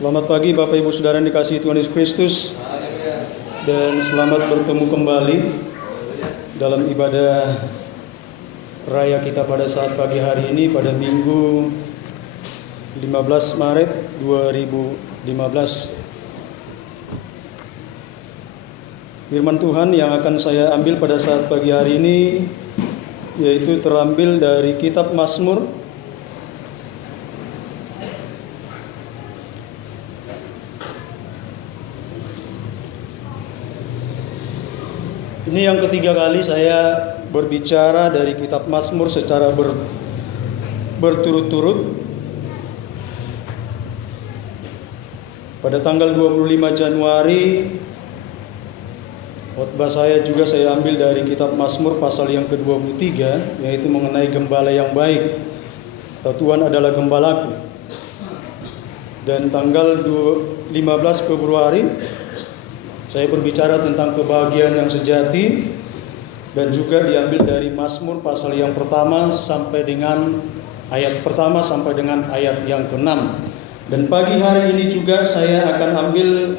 Selamat pagi Bapak Ibu Saudara yang dikasihi Tuhan Yesus Kristus, dan selamat bertemu kembali dalam ibadah raya kita pada saat pagi hari ini pada Minggu 15 Maret 2015. Firman Tuhan yang akan saya ambil pada saat pagi hari ini yaitu terambil dari kitab Mazmur Ini yang ketiga kali saya berbicara dari kitab Mazmur secara berturut-turut. Pada tanggal 25 Januari, khotbah saya juga saya ambil dari kitab Mazmur pasal yang ke-23, yaitu mengenai gembala yang baik, atau Tuhan adalah gembalaku. Dan tanggal 15 Februari, saya berbicara tentang kebahagiaan yang sejati, dan juga diambil dari Mazmur pasal yang pertama sampai dengan ayat pertama sampai dengan ayat yang ke-6. Dan pagi hari ini juga saya akan ambil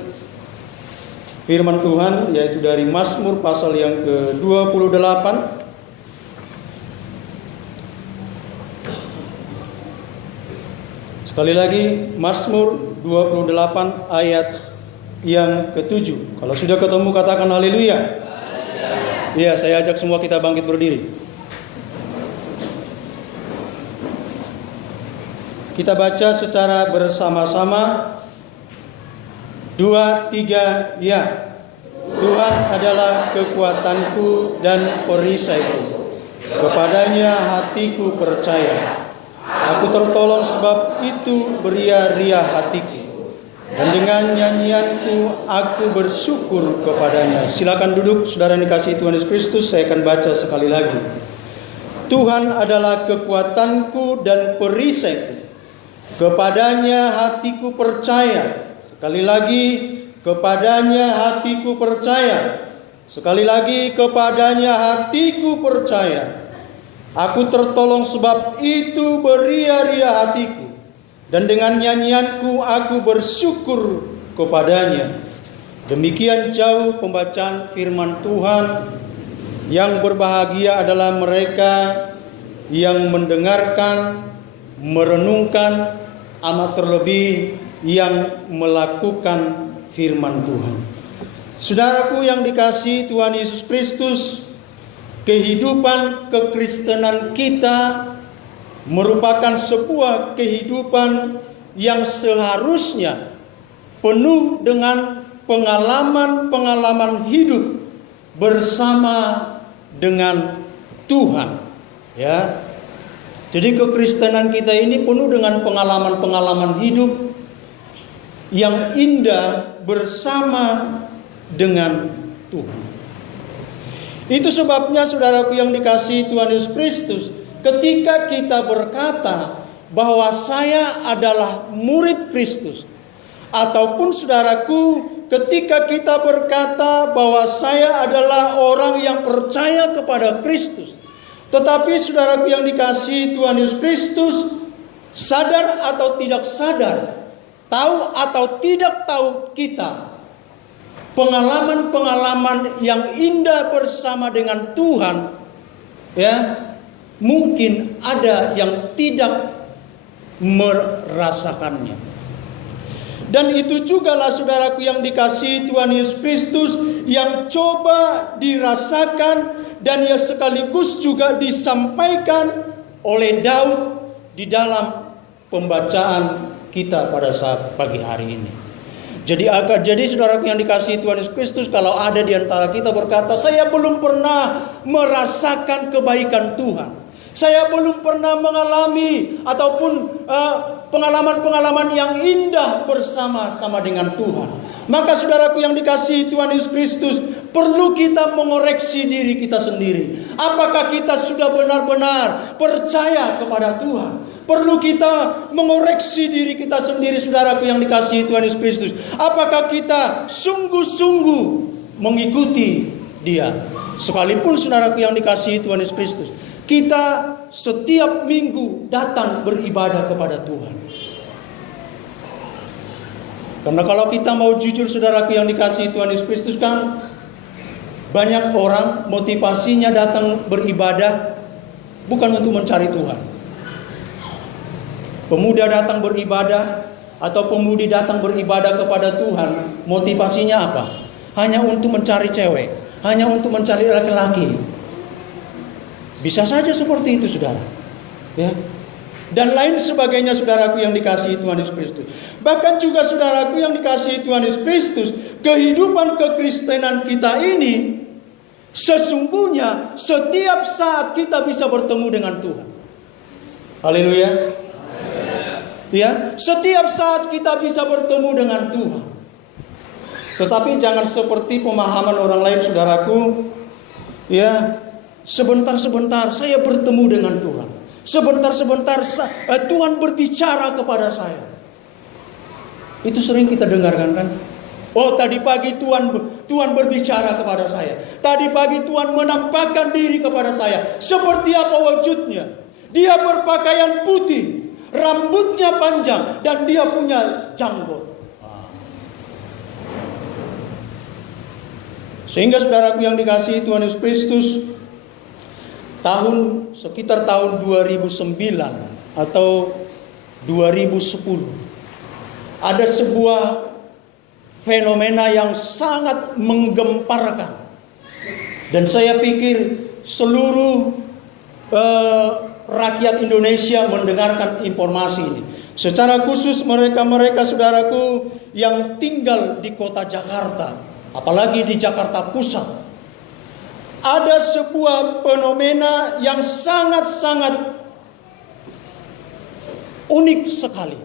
firman Tuhan yaitu dari Mazmur pasal yang ke-28 sekali lagi Mazmur 28 ayat yang ke-7. Kalau sudah ketemu katakan haleluya. Iya, saya ajak semua kita bangkit berdiri. Kita baca secara bersama-sama. 2, 3, ya. Tuhan adalah kekuatanku dan perisaiku. Kepadanya hatiku percaya. Aku tertolong sebab itu beria-ria hatiku. Dan dengan nyanyianku aku bersyukur kepadanya. Silakan duduk saudara yang dikasihi Tuhan Yesus Kristus. Saya akan baca sekali lagi. Tuhan adalah kekuatanku dan perisaiku. Kepadanya hatiku percaya. Sekali lagi, kepadanya hatiku percaya. Sekali lagi, kepadanya hatiku percaya. Aku tertolong sebab itu beria-ria hatiku. Dan dengan nyanyianku aku bersyukur kepadanya. Demikian jauh pembacaan firman Tuhan. Yang berbahagia adalah mereka yang mendengarkan, merenungkan, amat terlebih yang melakukan firman Tuhan. Saudaraku yang dikasihi Tuhan Yesus Kristus, kehidupan kekristenan kita merupakan sebuah kehidupan yang seharusnya penuh dengan pengalaman-pengalaman hidup bersama dengan Tuhan. Ya. Jadi kekristenan kita ini penuh dengan pengalaman-pengalaman hidup yang indah bersama dengan Tuhan. Itu sebabnya saudaraku yang dikasihi Tuhan Yesus Kristus, ketika kita berkata bahwa saya adalah murid Kristus, ataupun saudaraku ketika kita berkata bahwa saya adalah orang yang percaya kepada Kristus, tetapi saudaraku yang dikasihi Tuhan Yesus Kristus, sadar atau tidak sadar, tahu atau tidak tahu kita, pengalaman-pengalaman yang indah bersama dengan Tuhan, ya, mungkin ada yang tidak merasakannya. Dan itu jugalah saudaraku yang dikasihi Tuhan Yesus Kristus yang coba dirasakan dan yang sekaligus juga disampaikan oleh Daud di dalam pembacaan kita pada saat pagi hari ini. Jadi saudaraku yang dikasihi Tuhan Yesus Kristus, kalau ada di antara kita berkata, saya belum pernah merasakan kebaikan Tuhan, saya belum pernah mengalami ataupun pengalaman-pengalaman yang indah bersama-sama dengan Tuhan, maka saudaraku yang dikasihi Tuhan Yesus Kristus, perlu kita mengoreksi diri kita sendiri. Apakah kita sudah benar-benar percaya kepada Tuhan? Perlu kita mengoreksi diri kita sendiri, saudaraku yang dikasihi Tuhan Yesus Kristus. Apakah kita sungguh-sungguh mengikuti Dia? Sekalipun saudaraku yang dikasihi Tuhan Yesus Kristus, kita setiap minggu datang beribadah kepada Tuhan. Karena kalau kita mau jujur saudaraku yang dikasihi Tuhan Yesus Kristus, kan banyak orang motivasinya datang beribadah bukan untuk mencari Tuhan. Pemuda datang beribadah atau pemudi datang beribadah kepada Tuhan, motivasinya apa? Hanya untuk mencari cewek, hanya untuk mencari laki-laki. Bisa saja seperti itu, saudara. Ya. Dan lain sebagainya, saudaraku yang dikasihi Tuhan Yesus Kristus. Bahkan juga saudaraku yang dikasihi Tuhan Yesus Kristus, kehidupan kekristenan kita ini sesungguhnya setiap saat kita bisa bertemu dengan Tuhan. Haleluya. Ya, setiap saat kita bisa bertemu dengan Tuhan. Tetapi jangan seperti pemahaman orang lain, saudaraku. Ya, sebentar-sebentar saya bertemu dengan Tuhan. Sebentar-sebentar Tuhan berbicara kepada saya. Itu sering kita dengarkan, kan? Oh, tadi pagi Tuhan berbicara kepada saya. Tadi pagi Tuhan menampakkan diri kepada saya. Seperti apa wujudnya? Dia berpakaian putih, rambutnya panjang, dan dia punya janggut. Sehingga saudaraku yang dikasihi Tuhan Yesus Kristus, sekitar tahun 2009 atau 2010 ada sebuah fenomena yang sangat menggemparkan, dan saya pikir seluruh rakyat Indonesia mendengarkan informasi ini. Secara khusus mereka saudaraku yang tinggal di kota Jakarta, apalagi di Jakarta Pusat. Ada sebuah fenomena yang sangat-sangat unik sekali,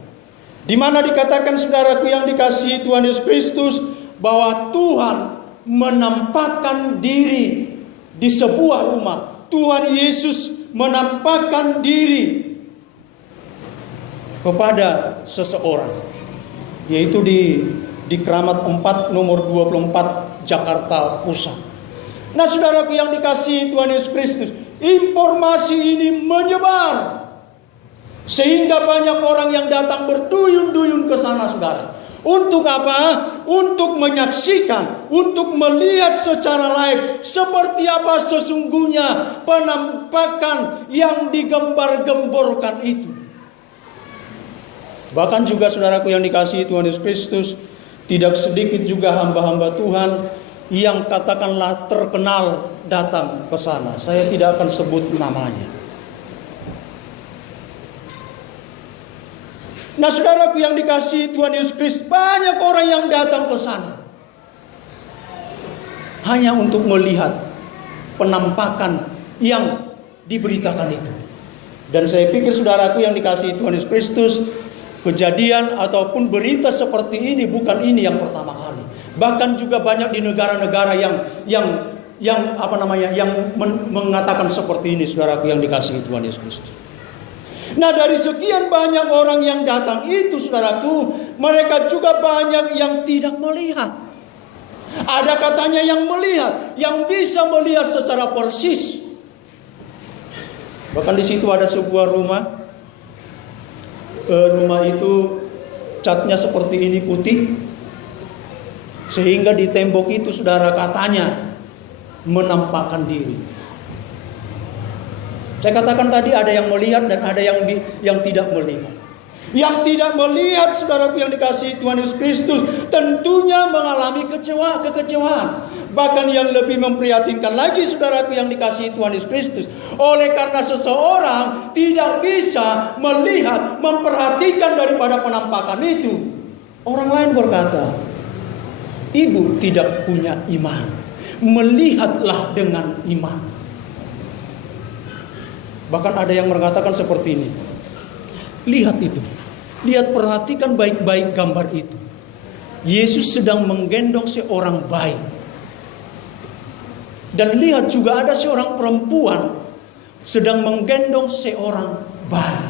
di mana dikatakan saudaraku yang dikasihi Tuhan Yesus Kristus bahwa Tuhan menampakkan diri di sebuah rumah. Tuhan Yesus menampakkan diri kepada seseorang, yaitu di Kramat 4 nomor 24 Jakarta Pusat. Nah, saudaraku yang dikasihi Tuhan Yesus Kristus, informasi ini menyebar sehingga banyak orang yang datang berduyun-duyun ke sana, saudara. Untuk apa? Untuk menyaksikan, untuk melihat secara live seperti apa sesungguhnya penampakan yang digembar-gemborkan itu. Bahkan juga saudaraku yang dikasihi Tuhan Yesus Kristus, tidak sedikit juga hamba-hamba Tuhan yang katakanlah terkenal datang ke sana. Saya tidak akan sebut namanya. Nah, saudaraku yang dikasihi Tuhan Yesus Kristus, banyak orang yang datang ke sana hanya untuk melihat penampakan yang diberitakan itu. Dan saya pikir saudaraku yang dikasihi Tuhan Yesus Kristus, kejadian ataupun berita seperti ini bukan ini yang pertama kali. Bahkan juga banyak di negara-negara yang mengatakan seperti ini, saudaraku yang dikasihi Tuhan Yesus Kristus. Nah, dari sekian banyak orang yang datang itu, saudaraku, mereka juga banyak yang tidak melihat. Ada katanya yang melihat, yang bisa melihat secara persis. Bahkan di situ ada sebuah rumah. Rumah itu catnya seperti ini putih, sehingga di tembok itu, saudara, katanya menampakkan diri. Saya katakan tadi ada yang melihat dan ada yang tidak melihat. Yang tidak melihat, saudaraku yang dikasihi Tuhan Yesus Kristus, tentunya mengalami kekecewaan. Bahkan yang lebih memprihatinkan lagi, saudaraku yang dikasihi Tuhan Yesus Kristus, oleh karena seseorang tidak bisa melihat, memperhatikan daripada penampakan itu, orang lain berkata, "Ibu tidak punya iman, melihatlah dengan iman." Bahkan ada yang mengatakan seperti ini, lihat itu, lihat, perhatikan baik-baik gambar itu. Yesus sedang menggendong seorang bayi. Dan lihat juga ada seorang perempuan sedang menggendong seorang bayi.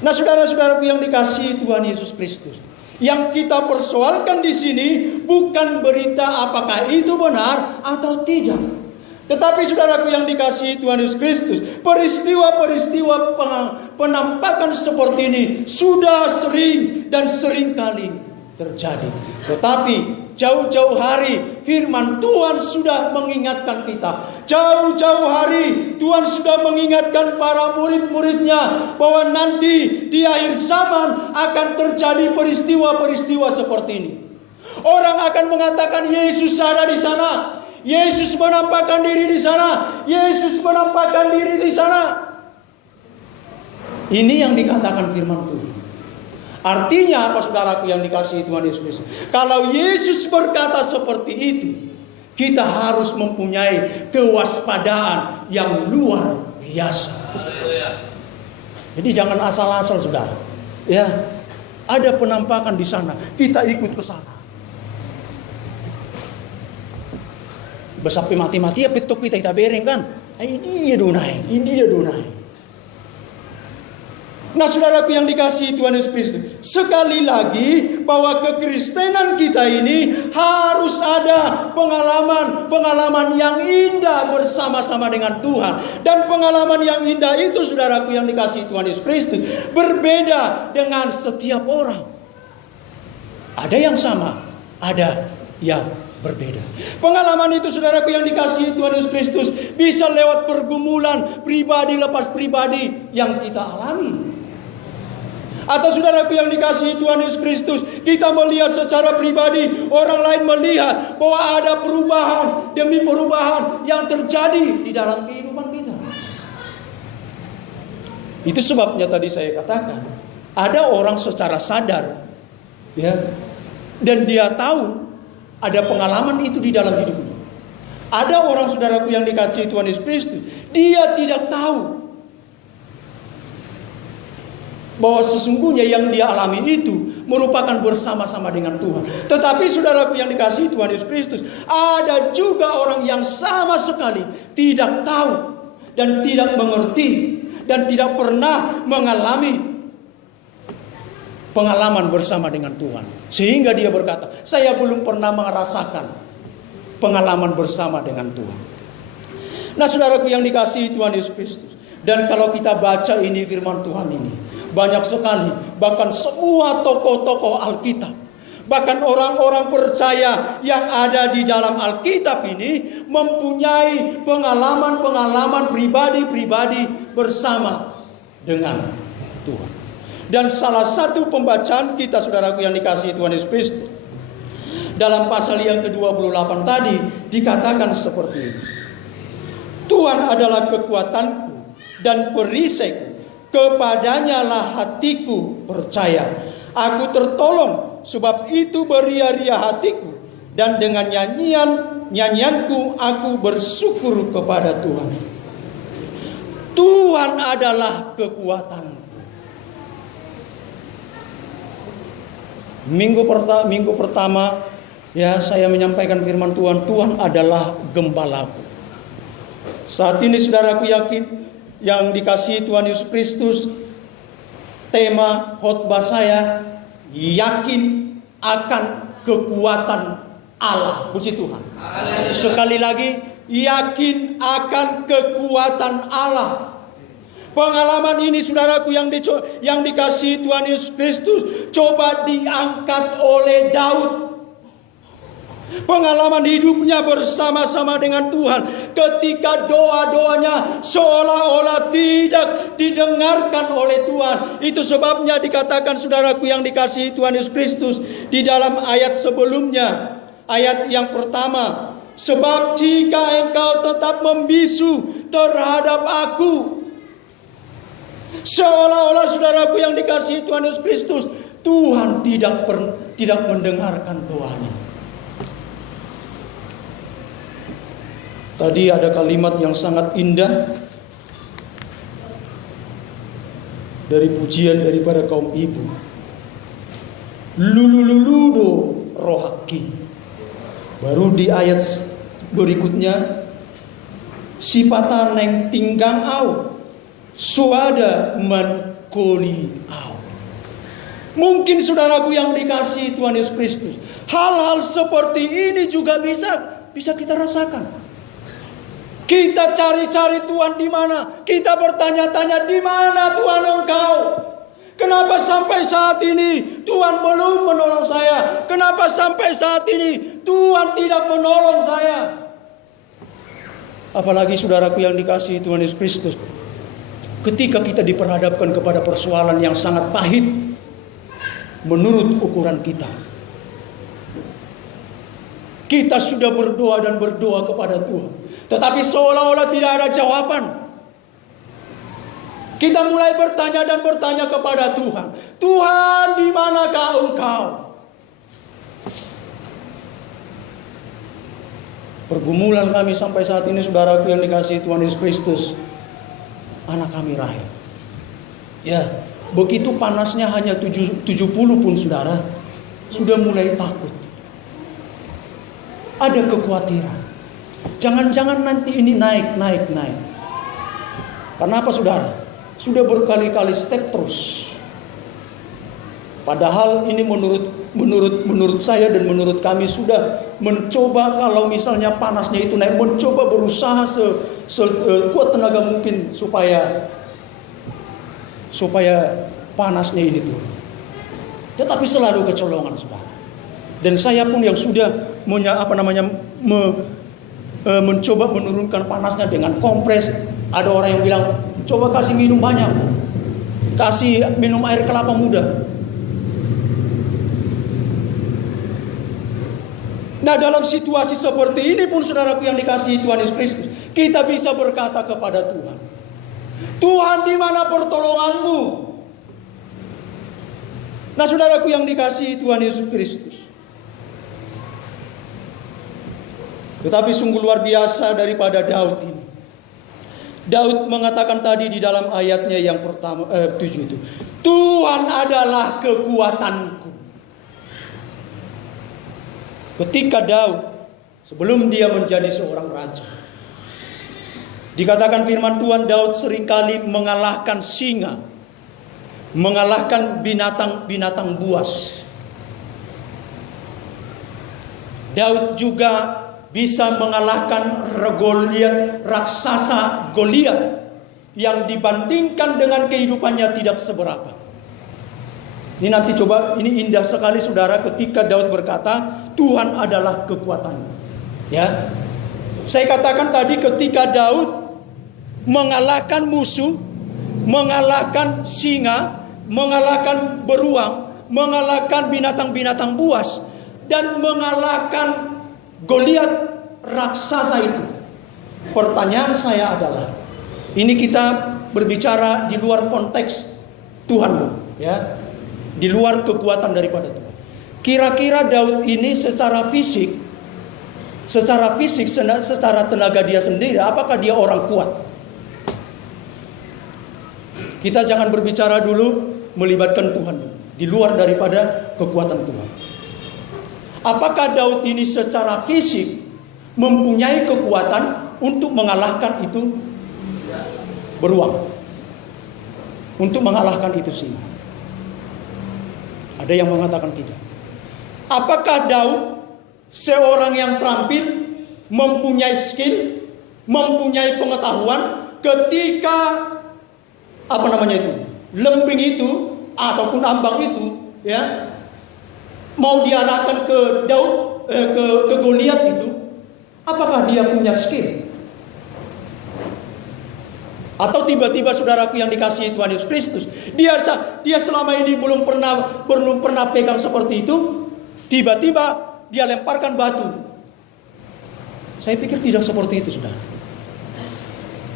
Nah, saudara-saudaraku yang dikasihi Tuhan Yesus Kristus, yang kita persoalkan di sini bukan berita apakah itu benar atau tidak. Tetapi saudaraku yang dikasihi Tuhan Yesus Kristus, peristiwa-peristiwa penampakan seperti ini sudah sering dan sering kali terjadi. Tetapi jauh-jauh hari firman Tuhan sudah mengingatkan kita. Jauh-jauh hari Tuhan sudah mengingatkan para murid-muridnya bahwa nanti di akhir zaman akan terjadi peristiwa-peristiwa seperti ini. Orang akan mengatakan Yesus ada di sana. Yesus menampakkan diri di sana. Yesus menampakkan diri di sana. Ini yang dikatakan firman Tuhan. Artinya apa saudaraku yang dikasihi Tuhan Yesus Kristus? Kalau Yesus berkata seperti itu, kita harus mempunyai kewaspadaan yang luar biasa. Jadi jangan asal-asal saudara. Ya, ada penampakan di sana, kita ikut ke sana. Besampai mati-mati ya petok kita bereng kan? Ini dia donai. Nah saudaraku yang dikasihi Tuhan Yesus Kristus, sekali lagi bahwa kekristenan kita ini harus ada pengalaman yang indah bersama-sama dengan Tuhan. Dan pengalaman yang indah itu saudaraku yang dikasihi Tuhan Yesus Kristus berbeda dengan setiap orang. Ada yang sama, ada yang berbeda. Pengalaman itu saudaraku yang dikasihi Tuhan Yesus Kristus bisa lewat pergumulan pribadi lepas pribadi yang kita alami. Atau saudaraku yang dikasihi Tuhan Yesus Kristus, kita melihat secara pribadi, orang lain melihat bahwa ada perubahan demi perubahan yang terjadi di dalam kehidupan kita. Itu sebabnya tadi saya katakan, ada orang secara sadar, ya, dan dia tahu ada pengalaman itu di dalam hidupnya. Ada orang saudaraku yang dikasihi Tuhan Yesus Kristus, dia tidak tahu bahwa sesungguhnya yang dia alami itu merupakan bersama-sama dengan Tuhan. Tetapi saudaraku yang dikasihi Tuhan Yesus Kristus, ada juga orang yang sama sekali tidak tahu dan tidak mengerti dan tidak pernah mengalami pengalaman bersama dengan Tuhan. Sehingga dia berkata, saya belum pernah merasakan pengalaman bersama dengan Tuhan. Nah saudaraku yang dikasihi Tuhan Yesus Kristus, dan kalau kita baca ini firman Tuhan ini, banyak sekali, bahkan semua tokoh-tokoh Alkitab, bahkan orang-orang percaya yang ada di dalam Alkitab ini mempunyai pengalaman-pengalaman pribadi-pribadi bersama dengan Tuhan. Dan salah satu pembacaan kita saudaraku yang dikasihi Tuhan Yesus Kristus, dalam pasal yang ke-28 tadi dikatakan seperti ini. Tuhan adalah kekuatanku dan perisaiku, kepadanya lah hatiku percaya. Aku tertolong, sebab itu beria-ria hatiku, dan dengan nyanyianku aku bersyukur kepada Tuhan. Tuhan adalah kekuatanku. Minggu pertama ya saya menyampaikan firman Tuhan, Tuhan adalah gembalaku. Saat ini saudaraku yakin yang dikasihi Tuhan Yesus Kristus, tema khotbah saya yakin akan kekuatan Allah. Puji Tuhan. Sekali lagi, yakin akan kekuatan Allah. Pengalaman ini saudaraku yang dikasihi Tuhan Yesus Kristus coba diangkat oleh Daud. Pengalaman hidupnya bersama-sama dengan Tuhan, ketika doa-doanya seolah-olah tidak didengarkan oleh Tuhan. Itu sebabnya dikatakan saudaraku yang dikasihi Tuhan Yesus Kristus di dalam ayat sebelumnya, ayat yang pertama, sebab jika engkau tetap membisu terhadap aku, seolah-olah saudaraku yang dikasihi Tuhan Yesus Kristus, Tuhan tidak mendengarkan doanya. Tadi ada kalimat yang sangat indah dari pujian daripada kaum ibu. Lulululudo rohaki. Baru di ayat berikutnya, sipata neng tinggang au, suada menkoli au. Mungkin saudaraku yang dikasihi Tuhan Yesus Kristus, hal-hal seperti ini juga bisa kita rasakan. Kita cari-cari Tuhan di mana? Kita bertanya-tanya, di mana Tuhan Engkau? Kenapa sampai saat ini Tuhan belum menolong saya? Kenapa sampai saat ini Tuhan tidak menolong saya? Apalagi saudaraku yang dikasihi Tuhan Yesus Kristus, ketika kita diperhadapkan kepada persoalan yang sangat pahit menurut ukuran kita. Kita sudah berdoa dan berdoa kepada Tuhan, tetapi seolah-olah tidak ada jawaban. Kita mulai bertanya dan bertanya kepada Tuhan. Tuhan, di manakah Engkau? Pergumulan kami sampai saat ini, saudaraku yang dikasihi Tuhan Yesus Kristus, anak kami Rahel. Ya, begitu panasnya hanya 70 pun saudara, sudah mulai takut. Ada kekhawatiran. Jangan-jangan nanti ini naik. Karena apa saudara? Sudah berkali-kali step terus. Padahal ini menurut saya dan menurut kami sudah mencoba, kalau misalnya panasnya itu naik, mencoba berusaha sekuat tenaga mungkin supaya panasnya ini turun. Tetapi selalu kecolongan saudara. Dan saya pun yang sudah mencoba menurunkan panasnya dengan kompres. Ada orang yang bilang, coba kasih minum banyak, kasih minum air kelapa muda. Nah, dalam situasi seperti ini pun saudaraku yang dikasihi Tuhan Yesus Kristus, kita bisa berkata kepada Tuhan, Tuhan, di mana pertolonganmu? Nah, saudaraku yang dikasihi Tuhan Yesus Kristus, tetapi sungguh luar biasa daripada Daud ini. Daud mengatakan tadi di dalam ayatnya yang pertama 7 itu, Tuhan adalah kekuatanku. Ketika Daud sebelum dia menjadi seorang raja, dikatakan firman Tuhan, Daud seringkali mengalahkan singa, mengalahkan binatang buas. Daud juga bisa mengalahkan Goliat, raksasa Goliat yang dibandingkan dengan kehidupannya tidak seberapa. Ini nanti coba, ini indah sekali saudara ketika Daud berkata, Tuhan adalah kekuatanmu. Ya, saya katakan tadi ketika Daud mengalahkan musuh, mengalahkan singa, mengalahkan beruang, mengalahkan binatang-binatang buas, dan mengalahkan Goliat raksasa itu. Pertanyaan saya adalah, ini kita berbicara di luar konteks Tuhan, ya, di luar kekuatan daripada Tuhan. Kira-kira Daud ini secara fisik, secara tenaga dia sendiri, apakah dia orang kuat? Kita jangan berbicara dulu melibatkan Tuhan, di luar daripada kekuatan Tuhan. Apakah Daud ini secara fisik mempunyai kekuatan untuk mengalahkan itu beruang, untuk mengalahkan itu singa? Ada yang mengatakan tidak. Apakah Daud seorang yang terampil, mempunyai skill, mempunyai pengetahuan ketika lembing itu ataupun ambang itu, ya, mau diarahkan ke Daud, ke Goliat itu, apakah dia punya skill? Atau tiba-tiba saudaraku yang dikasihi Tuhan Yesus Kristus, dia selama ini belum pernah pegang seperti itu, tiba-tiba dia lemparkan batu. Saya pikir tidak seperti itu, saudara.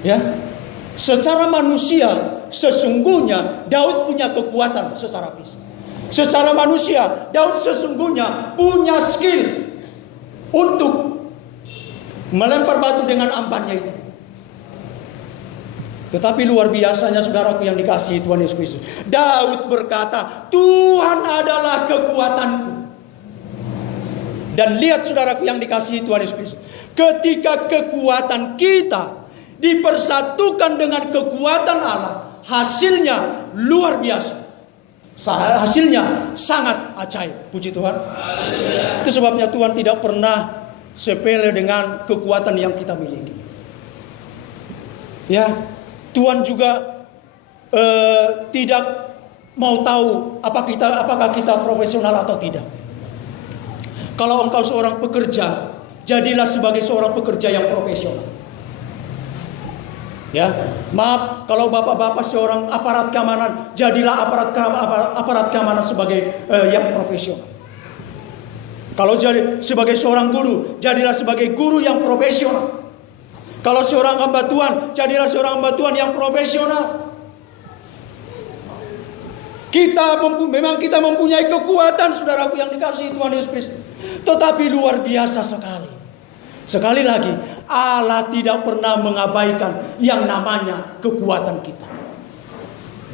Ya, secara manusia sesungguhnya Daud punya kekuatan secara fisik. Secara manusia, Daud sesungguhnya punya skill untuk melempar batu dengan ambannya itu. Tetapi luar biasanya saudaraku yang dikasihi Tuhan Yesus Kristus, Daud berkata, Tuhan adalah kekuatanku. Dan lihat saudaraku yang dikasihi Tuhan Yesus Kristus, ketika kekuatan kita dipersatukan dengan kekuatan Allah, hasilnya luar biasa. Hasilnya sangat ajaib. Puji Tuhan. Haleluya. Itu sebabnya Tuhan tidak pernah sepele dengan kekuatan yang kita miliki. Ya, Tuhan juga tidak mau tahu apakah kita profesional atau tidak. Kalau engkau seorang pekerja, jadilah sebagai seorang pekerja yang profesional. Ya, maaf kalau bapak-bapak seorang aparat keamanan, jadilah aparat keamanan sebagai yang profesional. Kalau jadi sebagai seorang guru, jadilah sebagai guru yang profesional. Kalau seorang hamba Tuhan, jadilah seorang hamba Tuhan yang profesional. Memang kita mempunyai kekuatan, saudaraku yang dikasihi Tuhan Yesus Kristus. Tetapi luar biasa sekali. Sekali lagi, Allah tidak pernah mengabaikan yang namanya kekuatan kita.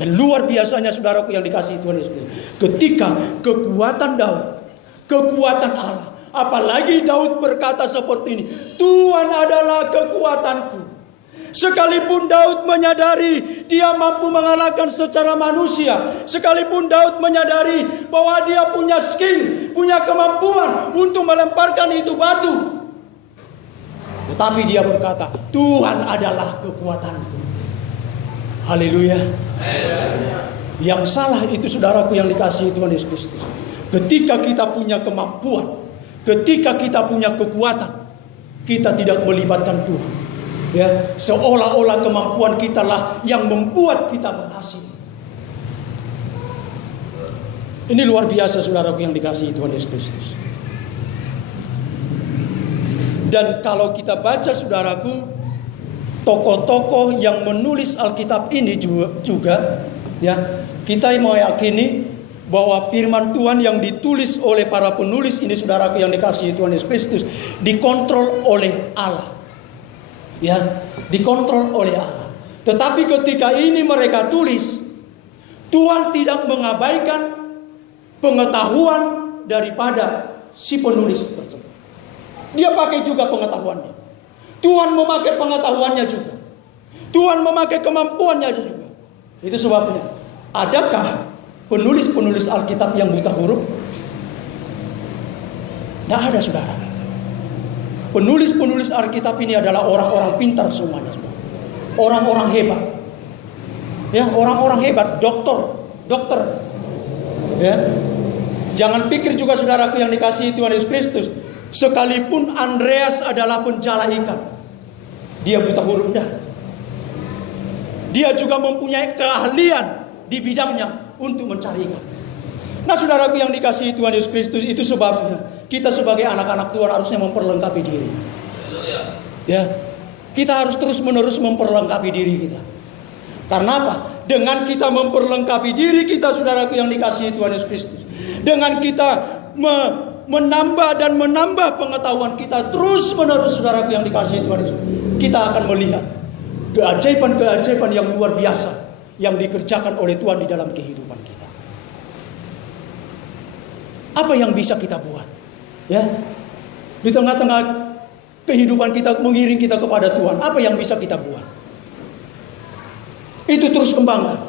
Dan luar biasanya, saudaraku yang dikasihi Tuhan Yesus Kristus, ketika kekuatan Daud, kekuatan Allah, apalagi Daud berkata seperti ini, Tuhan adalah kekuatanku. Sekalipun Daud menyadari dia mampu mengalahkan secara manusia, sekalipun Daud menyadari bahwa dia punya skill, punya kemampuan untuk melemparkan itu batu, tetapi dia berkata, Tuhan adalah kekuatanku. Haleluya. Yang salah itu, saudaraku yang dikasihi Tuhan Yesus Kristus, ketika kita punya kemampuan, ketika kita punya kekuatan, kita tidak melibatkan Tuhan. Ya, seolah-olah kemampuan kita lah yang membuat kita berhasil. Ini luar biasa, saudaraku yang dikasihi Tuhan Yesus Kristus. Dan kalau kita baca, saudaraku, tokoh-tokoh yang menulis Alkitab ini juga ya, kita meyakini bahwa firman Tuhan yang ditulis oleh para penulis ini, saudaraku yang dikasihi Tuhan Yesus Kristus, dikontrol oleh Allah. Ya, dikontrol oleh Allah. Tetapi ketika ini mereka tulis, Tuhan tidak mengabaikan pengetahuan daripada si penulis tersebut. Dia pakai juga pengetahuannya. Tuhan memakai pengetahuannya juga. Tuhan memakai kemampuannya juga. Itu sebabnya, adakah penulis-penulis Alkitab yang buta huruf? Tidak ada, saudara. Penulis-penulis Alkitab ini adalah orang-orang pintar semuanya. Orang-orang hebat. Ya, orang-orang hebat, dokter. Ya. Jangan pikir juga, saudaraku yang dikasihi Tuhan Yesus Kristus, sekalipun Andreas adalah penjala ikan, dia buta huruf, dah. Dia juga mempunyai keahlian di bidangnya untuk mencari ikan. Nah, saudaraku yang dikasihi Tuhan Yesus Kristus, itu sebabnya kita sebagai anak-anak Tuhan harusnya memperlengkapi diri. Ya, kita harus terus-menerus memperlengkapi diri kita. Karena apa? Dengan kita memperlengkapi diri kita, saudaraku yang dikasihi Tuhan Yesus Kristus, dengan kita menambah dan menambah pengetahuan kita terus-menerus, saudaraku yang dikasihi Tuhan Yesus, kita akan melihat keajaiban-keajaiban yang luar biasa yang dikerjakan oleh Tuhan di dalam kehidupan kita. Apa yang bisa kita buat? Ya, di tengah-tengah kehidupan kita mengiring kita kepada Tuhan, apa yang bisa kita buat? Itu terus kembangkan.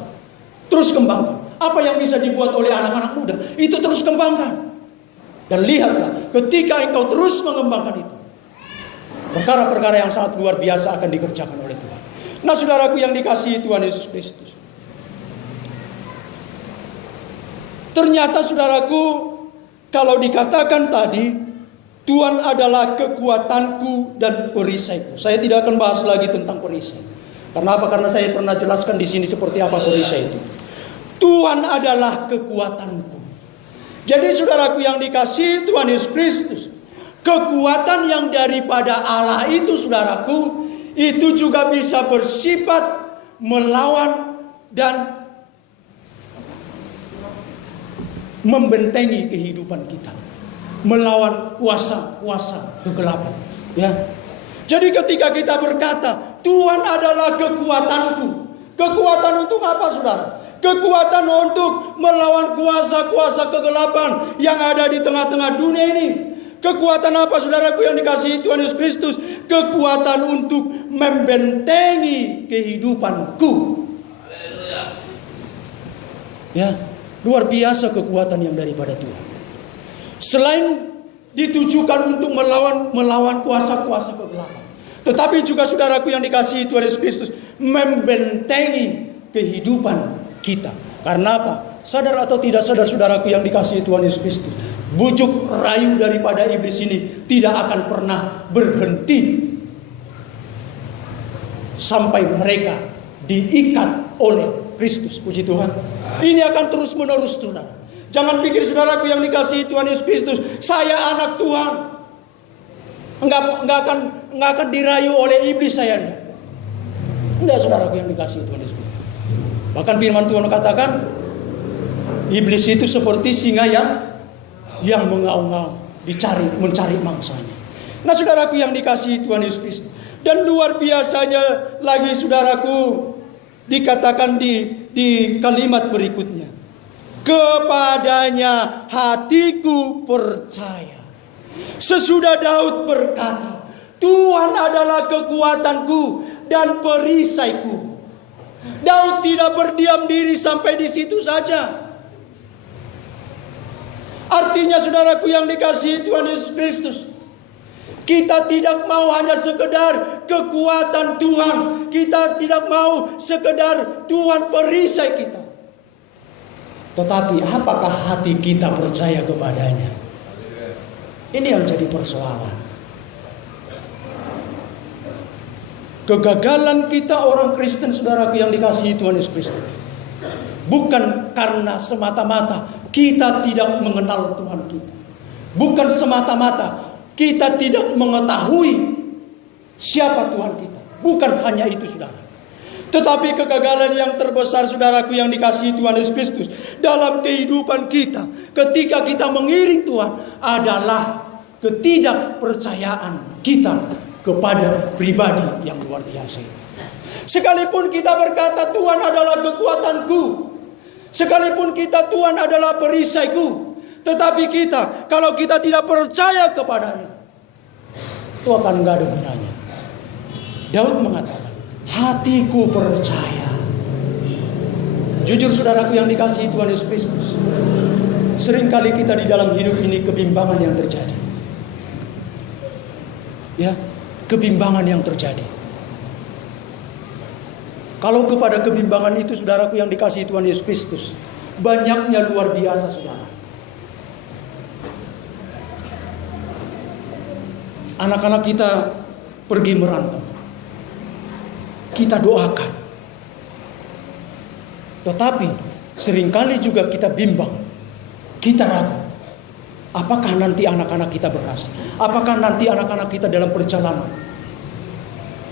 Apa yang bisa dibuat oleh anak-anak muda, itu terus kembangkan. Dan lihatlah, ketika engkau terus mengembangkan itu, perkara-perkara yang sangat luar biasa akan dikerjakan oleh Tuhan. Nah, saudaraku yang dikasihi Tuhan Yesus Kristus, ternyata, saudaraku, kalau dikatakan tadi, Tuhan adalah kekuatanku dan perisaiku. Saya tidak akan bahas lagi tentang perisai. Karena apa? Karena saya pernah jelaskan di sini seperti apa perisai itu. Tuhan adalah kekuatanku. Jadi, saudaraku yang dikasihi Tuhan Yesus Kristus, kekuatan yang daripada Allah itu, saudaraku, itu juga bisa bersifat melawan dan membentengi kehidupan kita, melawan kuasa-kuasa kegelapan. Ya. Jadi ketika kita berkata Tuhan adalah kekuatanku, kekuatan untuk apa, saudara? Kekuatan untuk melawan kuasa-kuasa kegelapan yang ada di tengah-tengah dunia ini. Kekuatan apa, saudaraku yang dikasihi Tuhan Yesus Kristus? Kekuatan untuk membentengi kehidupanku. Ya. Luar biasa kekuatan yang daripada Tuhan. Selain ditujukan untuk melawan kuasa-kuasa kegelapan, tetapi juga, saudaraku yang dikasihi Tuhan Yesus Kristus, membentengi kehidupan kita. Karena apa? Sadar atau tidak sadar saudaraku yang dikasihi Tuhan Yesus Kristus, bujuk rayu daripada iblis ini tidak akan pernah berhenti sampai mereka diikat oleh Kristus. Puji Tuhan. Ini akan terus menerus, saudara. Jangan pikir saudaraku yang dikasihi Tuhan Yesus Kristus, saya anak Tuhan, enggak akan dirayu oleh iblis, saya enggak, saudaraku yang dikasihi Tuhan Yesus Kristus. Bahkan firman Tuhan katakan, iblis itu seperti singa yang mengaum-ngaum, mencari mangsanya. Nah, saudaraku yang dikasihi Tuhan Yesus Kristus, dan luar biasanya lagi saudaraku, dikatakan di kalimat berikutnya, kepadanya hatiku percaya. Sesudah Daud berkata, Tuhan adalah kekuatanku dan perisaiku. Daud tidak berdiam diri sampai di situ saja. Artinya saudaraku yang dikasihi Tuhan Yesus Kristus, kita tidak mau hanya sekedar kekuatan Tuhan, kita tidak mau sekedar Tuhan perisai kita, tetapi apakah hati kita percaya kepadanya? Ini yang jadi persoalan. Kegagalan kita orang Kristen, saudaraku yang dikasihi Tuhan Yesus Kristus, bukan karena semata-mata kita tidak mengenal Tuhan kita, bukan semata-mata kita tidak mengetahui siapa Tuhan kita, bukan hanya itu, saudara. Tetapi kegagalan yang terbesar, saudaraku yang dikasihi Tuhan Yesus Kristus, dalam kehidupan kita ketika kita mengiring Tuhan adalah ketidakpercayaan kita kepada pribadi yang luar biasa itu. Sekalipun kita berkata Tuhan adalah kekuatanku, sekalipun kita Tuhan adalah perisaiku, tetapi kita, kalau kita tidak percaya kepadanya, itu akan enggak ada gunanya. Daud mengatakan, hatiku percaya. Jujur saudaraku yang dikasihi Tuhan Yesus Kristus, seringkali kita di dalam hidup ini kebimbangan yang terjadi. Ya, kebimbangan yang terjadi. Kalau kepada kebimbangan itu, saudaraku yang dikasihi Tuhan Yesus Kristus, banyaknya luar biasa, saudara. Anak-anak kita pergi merantau, kita doakan. Tetapi seringkali juga kita bimbang, kita ragu. Apakah nanti anak-anak kita berhasil? Apakah nanti anak-anak kita dalam perjalanan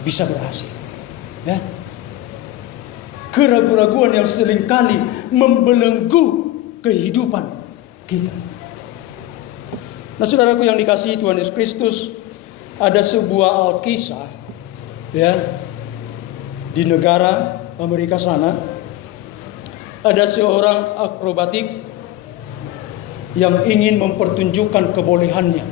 bisa berhasil? Ya. Keraguan-keraguan yang seringkali membelenggu kehidupan kita. Nah, saudaraku yang dikasihi Tuhan Yesus Kristus, ada sebuah alkisah, ya, di negara Amerika sana, ada seorang akrobatik yang ingin mempertunjukkan kebolehannya.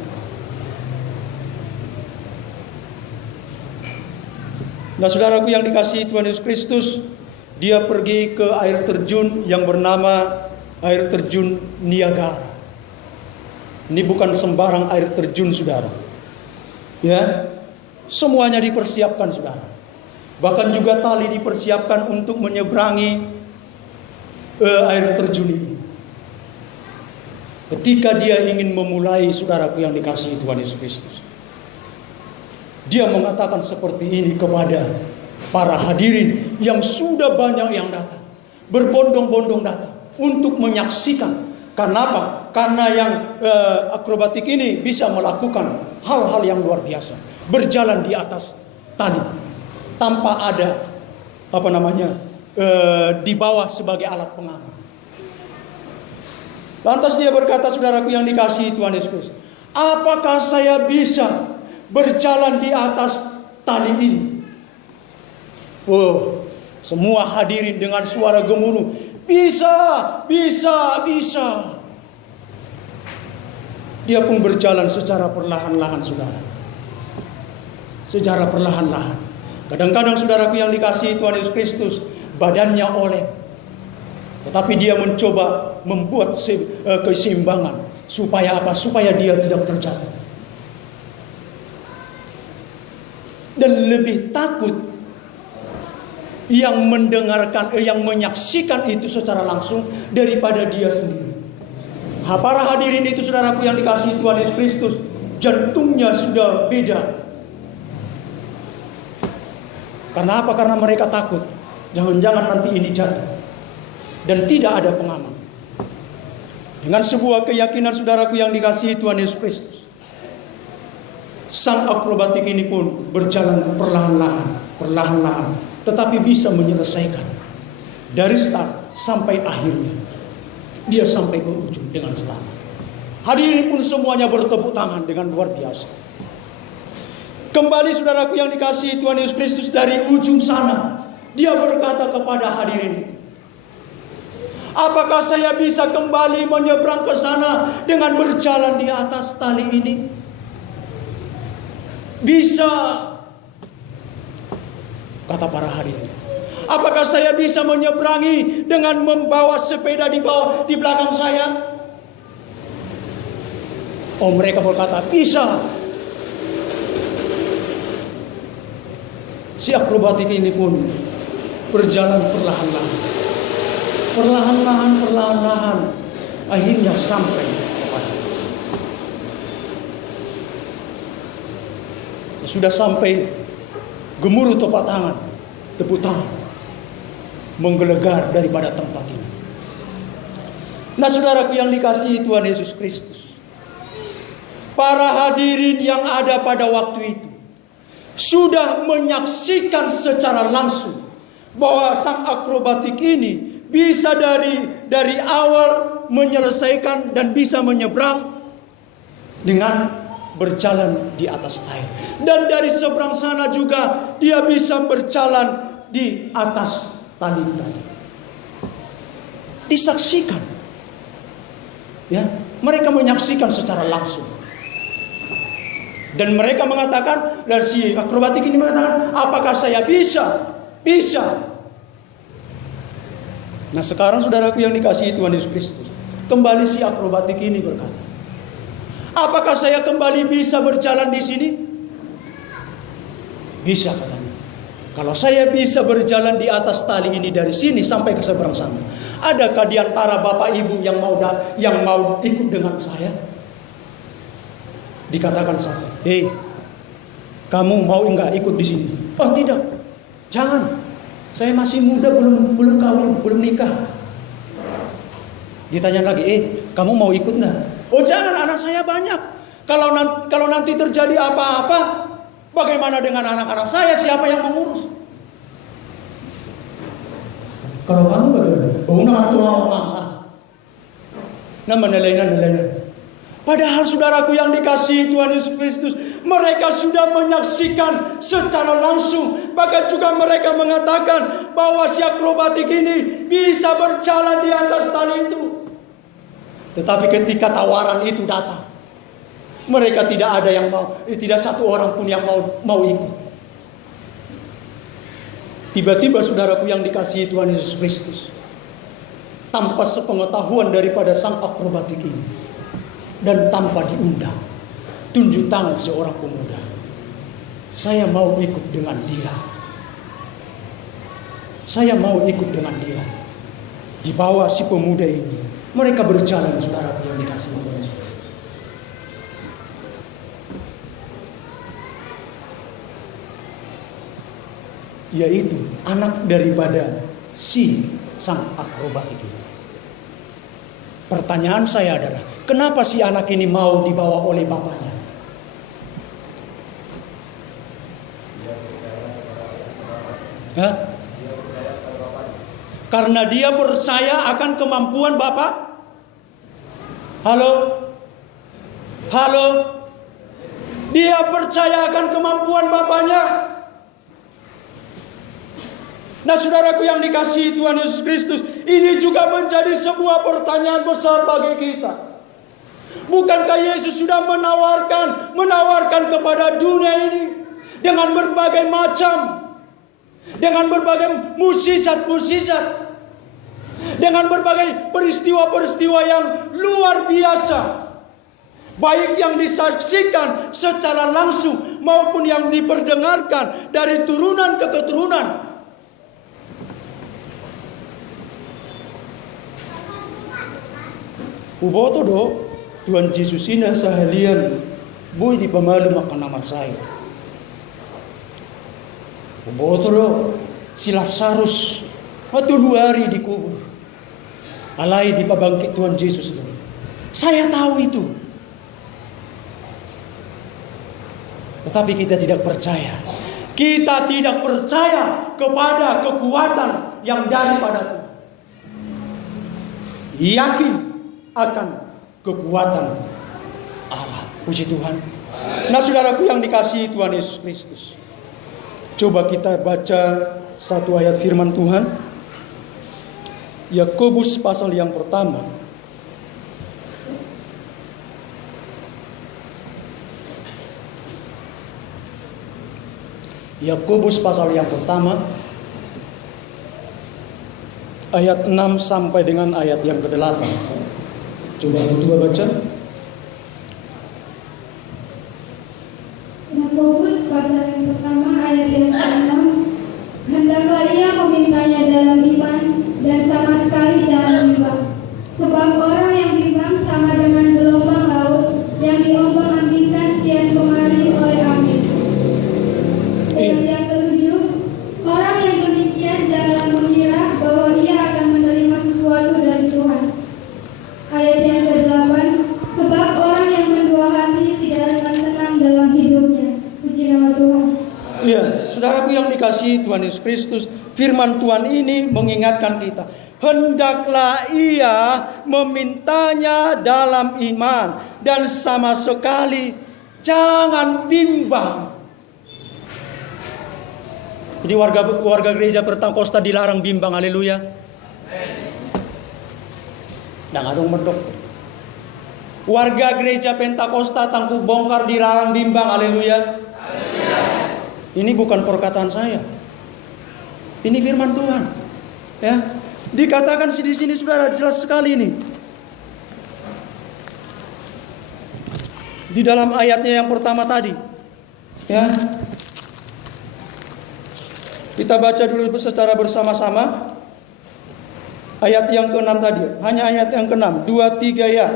Nah, saudaraku yang dikasihi Tuhan Yesus Kristus, dia pergi ke air terjun yang bernama air terjun Niagara. Ini bukan sembarang air terjun, saudara. Ya, semuanya dipersiapkan, saudara. Bahkan juga tali dipersiapkan untuk menyeberangi air terjun ini. Ketika dia ingin memulai, saudaraku yang dikasihi Tuhan Yesus Kristus, dia mengatakan seperti ini kepada para hadirin yang sudah banyak yang datang, berbondong-bondong datang untuk menyaksikan. Karena apa? Karena yang akrobatik ini bisa melakukan hal-hal yang luar biasa, berjalan di atas tali tanpa ada di bawah sebagai alat pengaman. Lantas dia berkata, saudaraku yang dikasihi Tuhan Yesus Kristus, apakah saya bisa berjalan di atas tali ini? Oh, semua hadirin dengan suara gemuruh, bisa, bisa, bisa. Dia pun berjalan secara perlahan-lahan, saudara. Secara perlahan-lahan. Kadang-kadang saudaraku yang dikasihi Tuhan Yesus Kristus, badannya oleng. Tetapi dia mencoba membuat keseimbangan. Supaya apa? Supaya dia tidak terjatuh. Dan lebih takut yang mendengarkan, yang menyaksikan itu secara langsung daripada dia sendiri. Para hadirin itu saudaraku yang dikasihi Tuhan Yesus Kristus, jantungnya sudah beda. Karena apa? Karena mereka takut. Jangan-jangan nanti ini jatuh. Dan tidak ada pengaman. Dengan sebuah keyakinan saudaraku yang dikasihi Tuhan Yesus Kristus, sang akrobatik ini pun berjalan perlahan-lahan, tetapi bisa menyelesaikan dari start sampai akhirnya. Dia sampai ke ujung dengan selamat. Hadirin pun semuanya bertepuk tangan dengan luar biasa. Kembali saudaraku yang dikasihi Tuhan Yesus Kristus, dari ujung sana dia berkata kepada hadirin, apakah saya bisa kembali menyeberang ke sana dengan berjalan di atas tali ini? Bisa, kata para hadirin. Apakah saya bisa menyeberangi dengan membawa sepeda di belakang saya? Oh, mereka berkata, bisa. Si akrobatik ini pun berjalan perlahan-lahan, akhirnya sampai kepada. Sudah sampai, gemuruh tepuk tangan menggelegar daripada tempat ini. Nah, saudaraku yang dikasihi Tuhan Yesus Kristus, para hadirin yang ada pada waktu itu sudah menyaksikan secara langsung bahwa sang akrobatik ini bisa dari awal menyelesaikan dan bisa menyeberang dengan berjalan di atas air. Dan dari seberang sana juga dia bisa berjalan di atas tali. Disaksikan. Ya, mereka menyaksikan secara langsung. Dan mereka mengatakan, dan si akrobatik ini mengatakan, apakah saya bisa? Bisa. Nah, sekarang saudaraku yang dikasihi Tuhan Yesus Kristus, kembali si akrobatik ini berkata, apakah saya kembali bisa berjalan di sini? Bisa, katanya. Kalau saya bisa berjalan di atas tali ini dari sini sampai ke seberang sana, adakah di antara bapak ibu yang mau ikut dengan saya? Dikatakan saja, hei, kamu mau enggak ikut di sini? Oh tidak, jangan. Saya masih muda, belum kawin, belum nikah. Ditanya lagi, kamu mau ikut enggak? Oh jangan, anak saya banyak. Kalau nanti terjadi apa-apa, bagaimana dengan anak-anak saya? Siapa yang mengurus? Kalau kamu bagaimana? Nah, menilai. Padahal saudaraku yang dikasihi Tuhan Yesus Kristus, mereka sudah menyaksikan secara langsung. Bahkan juga mereka mengatakan bahwa si akrobatik ini bisa berjalan di atas tali itu. Tetapi ketika tawaran itu datang, mereka tidak ada yang mau, tidak satu orang pun yang mau ikut. Tiba-tiba saudaraku yang dikasihi Tuhan Yesus Kristus, tanpa sepengetahuan daripada sang akrobatik ini, dan tanpa diundang, tunjuk tangan seorang pemuda, saya mau ikut dengan dia. Saya mau ikut dengan dia. Di bawah si pemuda ini, mereka berjalan, saudaraku yang dikasihi Tuhan Yesus. Yaitu anak daripada si sang akrobatik itu. Pertanyaan saya adalah, kenapa si anak ini mau dibawa oleh bapaknya? Hah? Karena dia percaya akan kemampuan bapak? Halo? Dia percaya akan kemampuan bapaknya? Nah, saudaraku yang dikasihi Tuhan Yesus Kristus, ini juga menjadi sebuah pertanyaan besar bagi kita. Bukankah Yesus sudah menawarkan kepada dunia ini dengan berbagai macam, dengan berbagai mukjizat-mukjizat, dengan berbagai peristiwa-peristiwa yang luar biasa, baik yang disaksikan secara langsung maupun yang diperdengarkan dari turunan ke keturunan. Uboto do Tuhan Yesus ini sahalian boy di pemalu makan nama saya. Uboto do si Lazarus waktu 2 hari dikubur. Alai dipabangkit Tuhan Yesus. Saya tahu itu. Tetapi kita tidak percaya. Kita tidak percaya kepada kekuatan yang daripada Tuhan. Yakin akan kekuatan Allah. Puji Tuhan. Nah, saudaraku yang dikasihi Tuhan Yesus Kristus, coba kita baca satu ayat firman Tuhan. Yakobus pasal yang pertama. Yakobus pasal yang pertama ayat 6 sampai dengan ayat yang ke-8. Coba berdua baca. Yakobus pasal yang pertama ayat yang ke-6. Hendaklah ia memintanya dalam iman dan sama sekali jangan bimbang. Sebab orang yang bimbang sama dengan gelombang laut yang diombang-ambingkan kian kemari oleh angin. Ayat yang ke-7, orang yang demikian jangan mengira bahwa ia akan menerima sesuatu dari Tuhan. Ayat yang ke-8, sebab orang yang mendua hati tidak akan tenang dalam hidupnya. Puji nama Tuhan. Iya, saudaraku yang dikasihi Tuhan Yesus Kristus, firman Tuhan ini mengingatkan kita, hendaklah ia memintanya dalam iman dan sama sekali jangan bimbang. Jadi warga gereja Pentakosta dilarang bimbang, haleluya. Jangan dong medok. Warga gereja Pentakosta Tangku Bongkar dilarang bimbang, haleluya. Ini bukan perkataan saya. Ini firman Tuhan. Ya. Dikatakan di sini saudara jelas sekali ini. Di dalam ayatnya yang pertama tadi. Ya. Kita baca dulu secara bersama-sama. Ayat yang ke-6 tadi. Hanya ayat yang ke-6. 2, 3 ya.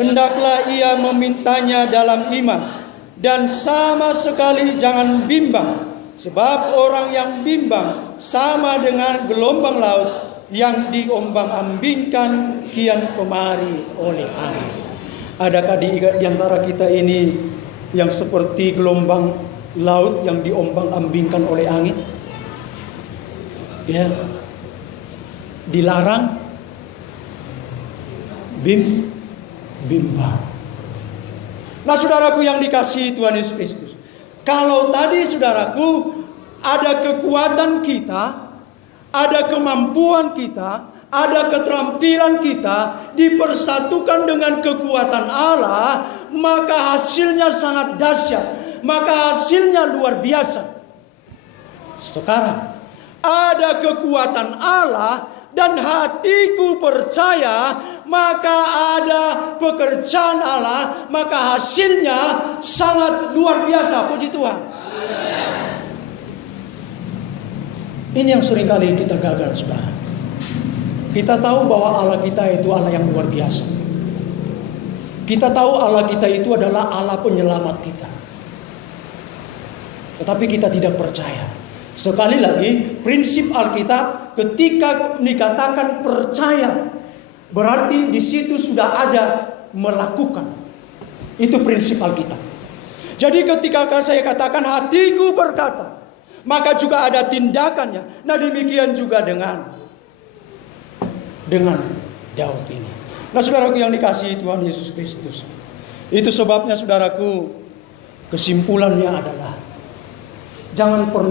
Hendaklah ia memintanya dalam iman. Dan sama sekali jangan bimbang. Sebab orang yang bimbang sama dengan gelombang laut yang diombang-ambingkan kian kemari oleh angin. Adakah di antara kita ini yang seperti gelombang laut yang diombang-ambingkan oleh angin? Ya, dilarang bimbang. Nah, saudaraku yang dikasihi Tuhan Yesus Kristus, kalau tadi saudaraku ada kekuatan kita, ada kemampuan kita, ada keterampilan kita dipersatukan dengan kekuatan Allah, maka hasilnya sangat dahsyat, maka hasilnya luar biasa. Sekarang ada kekuatan Allah dan hatiku percaya, maka ada pekerjaan Allah, maka hasilnya sangat luar biasa. Puji Tuhan. Ini yang seringkali kita gagal, saudara. Kita tahu bahwa Allah kita itu Allah yang luar biasa. Kita tahu Allah kita itu adalah Allah penyelamat kita. Tetapi kita tidak percaya. Sekali lagi, prinsip Alkitab ketika dikatakan percaya, berarti di situ sudah ada melakukan. Itu prinsip Alkitab. Jadi ketika saya katakan hatiku berkata, maka juga ada tindakannya. Nah, demikian juga dengan Daud ini. Nah, saudaraku yang dikasihi Tuhan Yesus Kristus, itu sebabnya saudaraku, kesimpulannya adalah jangan pernah